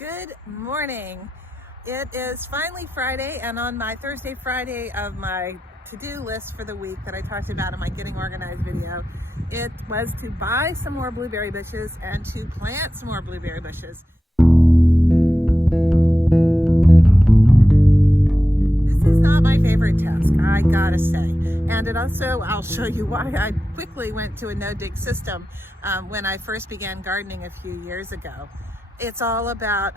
Good morning. It is finally Friday, and on my Friday of my to-do list for the week that I talked about in my Getting Organized video, it was to buy some more blueberry bushes and to plant some more blueberry bushes. This is not my favorite task, I gotta say. And it also, I'll show you why I quickly went to a no-dig system when I first began gardening a few years ago. It's all about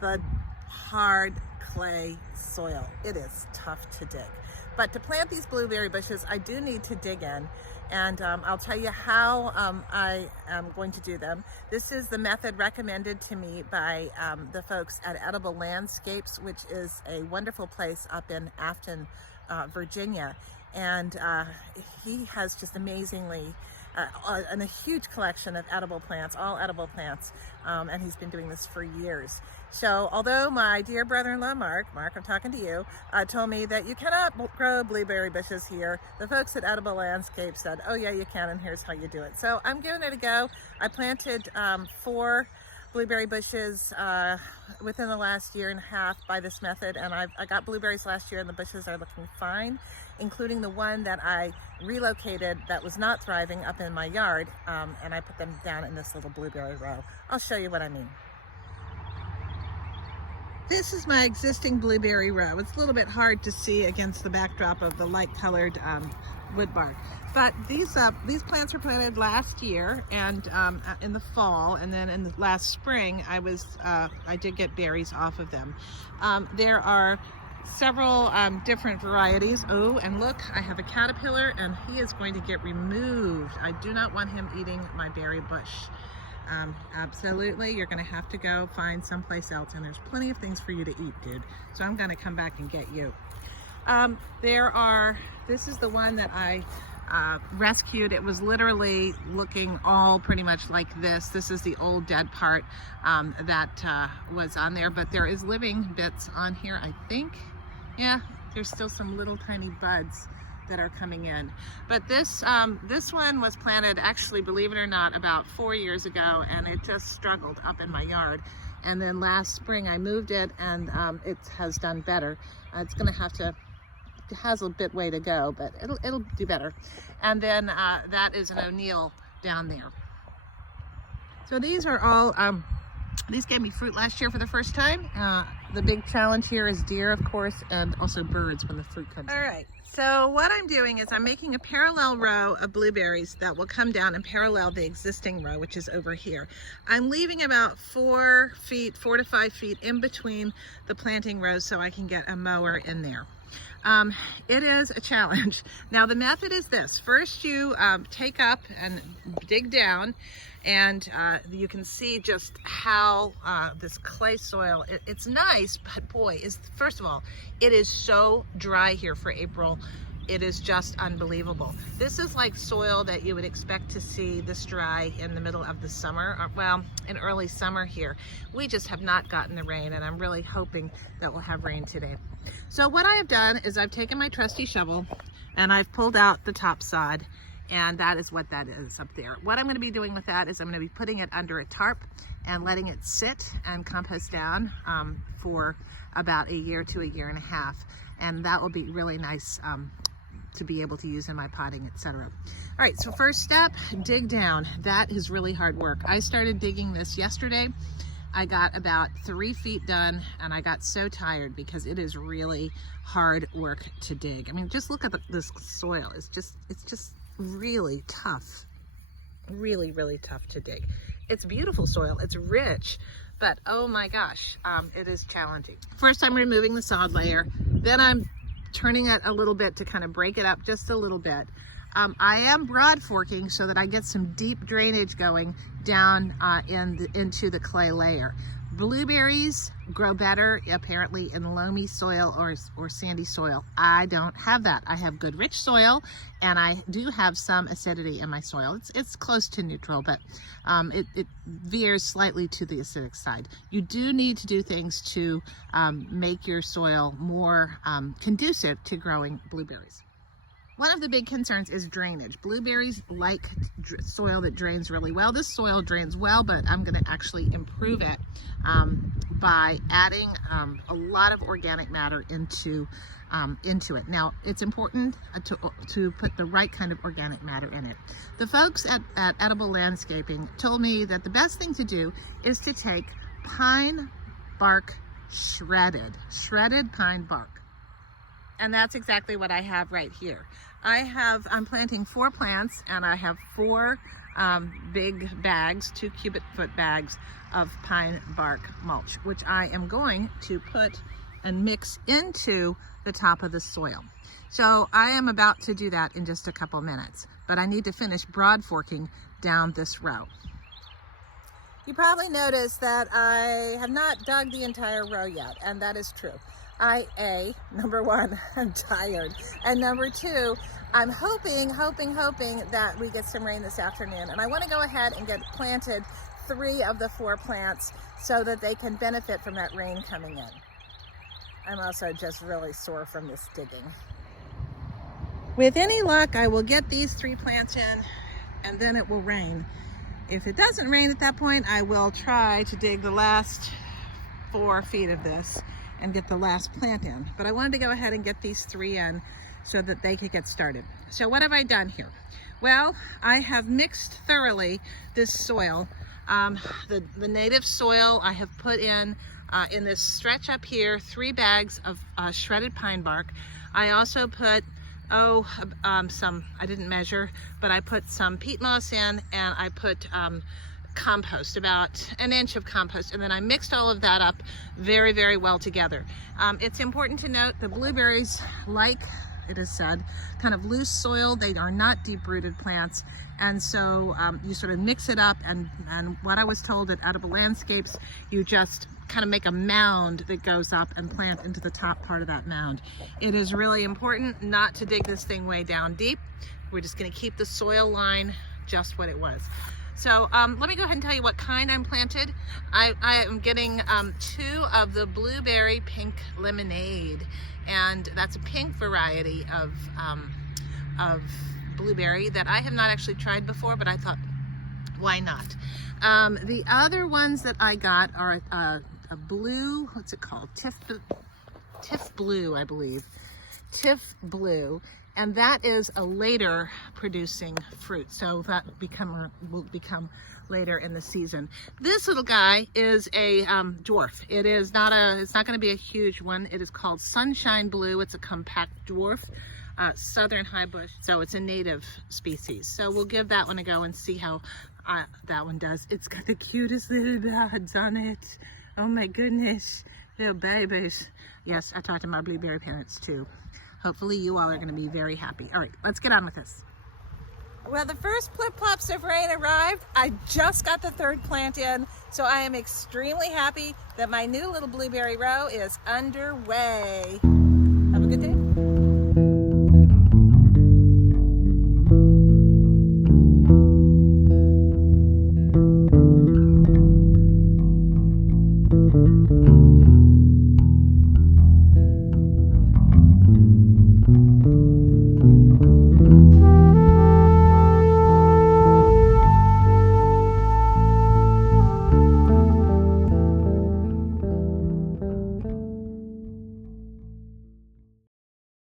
the hard clay soil. It is tough to dig. But to plant these blueberry bushes, I do need to dig in. And I'll tell you how I am going to do them. This is the method recommended to me by the folks at Edible Landscapes, which is a wonderful place up in Afton, Virginia. And he has just amazingly and a huge collection of edible plants, all edible plants, and he's been doing this for years. So although my dear brother-in-law Mark, I'm talking to you, told me that you cannot grow blueberry bushes here, the folks at Edible Landscape said, oh yeah, you can, and here's how you do it. So I'm giving it a go. I planted 4 blueberry bushes within the last year and a half by this method, and I got blueberries last year and the bushes are looking fine, including the one that I relocated that was not thriving up in my yard, and I put them down in this little blueberry row. I'll show you what I mean. This is my existing blueberry row. It's a little bit hard to see against the backdrop of the light colored wood bark. But these plants were planted last year and in the fall, and then in the last spring I did get berries off of them. There are several different varieties. Oh, and look, I have a caterpillar and he is going to get removed. I do not want him eating my berry bush. Absolutely, you're gonna have to go find someplace else, and there's plenty of things for you to eat, dude. So I'm gonna come back and get you. This is the one that I rescued. It was literally looking all pretty much like this. This is the old dead part that was on there, but there is living bits on here, I think. Yeah, there's still some little tiny buds that are coming in. But this one was planted, actually, believe it or not, about 4 years ago, and it just struggled up in my yard. And then last spring I moved it, and it has done better. It's gonna have to, it has a bit way to go, but it'll do better. And then that is an O'Neill down there. So these are all, these gave me fruit last year for the first time. The big challenge here is deer, of course, and also birds when the fruit comes in. All right, so what I'm doing is I'm making a parallel row of blueberries that will come down and parallel the existing row, which is over here. I'm leaving about 4 to 5 feet in between the planting rows so I can get a mower in there. It is a challenge. Now the method is this. First you take up and dig down, and you can see just how this clay soil, it's nice, but boy, first of all, it is so dry here for April. It is just unbelievable. This is like soil that you would expect to see this dry in the middle of the summer, or, well, in early summer here. We just have not gotten the rain, and I'm really hoping that we'll have rain today. So what I have done is I've taken my trusty shovel and I've pulled out the top sod, and that is what that is up there. What I'm going to be doing with that is I'm going to be putting it under a tarp and letting it sit and compost down for about a year to a year and a half, and that will be really nice to be able to use in my potting, etc. All right, so first step, dig down. That is really hard work. I started digging this yesterday. I got about 3 feet done, and I got so tired because it is really hard work to dig. I mean, just look at this soil. It's just really tough. Really, really tough to dig. It's beautiful soil. It's rich, but oh my gosh, it is challenging. First, I'm removing the sod layer. Then I'm turning it a little bit to kind of break it up just a little bit. I am broad forking so that I get some deep drainage going down into the clay layer. Blueberries grow better apparently in loamy soil or sandy soil. I don't have that. I have good rich soil, and I do have some acidity in my soil. It's close to neutral, but it veers slightly to the acidic side. You do need to do things to make your soil more conducive to growing blueberries. One of the big concerns is drainage. Blueberries like soil that drains really well. This soil drains well, but I'm going to actually improve it by adding a lot of organic matter into it. Now, it's important to put the right kind of organic matter in it. The folks at Edible Landscaping told me that the best thing to do is to take pine bark shredded pine bark. And that's exactly what I have right here. I'm planting 4 plants, and I have 4 big bags, 2 cubic foot bags of pine bark mulch, which I am going to put and mix into the top of the soil. So I am about to do that in just a couple minutes, but I need to finish broad forking down this row. You probably noticed that I have not dug the entire row yet, and that is true. Number 1, I'm tired. And number 2, I'm hoping that we get some rain this afternoon. And I want to go ahead and get planted 3 of the 4 plants so that they can benefit from that rain coming in. I'm also just really sore from this digging. With any luck, I will get these 3 plants in, and then it will rain. If it doesn't rain at that point, I will try to dig the last 4 feet of this and get the last plant in. But I wanted to go ahead and get these 3 in so that they could get started. So what have I done here? Well, I have mixed thoroughly this soil. The native soil I have put in this stretch up here, 3 bags of shredded pine bark. I also put some, I didn't measure, but I put some peat moss in, and I put compost, about 1 inch of compost, and then I mixed all of that up very, very well together. It's important to note the blueberries, like it is said, kind of loose soil. They are not deep-rooted plants, and so you sort of mix it up, and what I was told at Edible Landscapes, you just kind of make a mound that goes up and plant into the top part of that mound. It is really important not to dig this thing way down deep. We're just going to keep the soil line just what it was. So let me go ahead and tell you what kind I'm planted. I am getting 2 of the blueberry pink lemonade, and that's a pink variety of blueberry that I have not actually tried before, but I thought, why not? The other ones that I got are a blue, what's it called? Tiff Blue, I believe. Tiff Blue. And that is a later producing fruit, so that will become later in the season. This little guy is a dwarf. It's not going to be a huge one. It is called Sunshine Blue. It's a compact dwarf, southern high bush, so it's a native species. So we'll give that one a go and see how that one does. It's got the cutest little buds on it. Oh my goodness, little babies. Yes, I talked to my blueberry parents too. Hopefully you all are going to be very happy. All right, let's get on with this. Well, the first flip-flops of rain arrived. I just got the 3rd plant in, so I am extremely happy that my new little blueberry row is underway.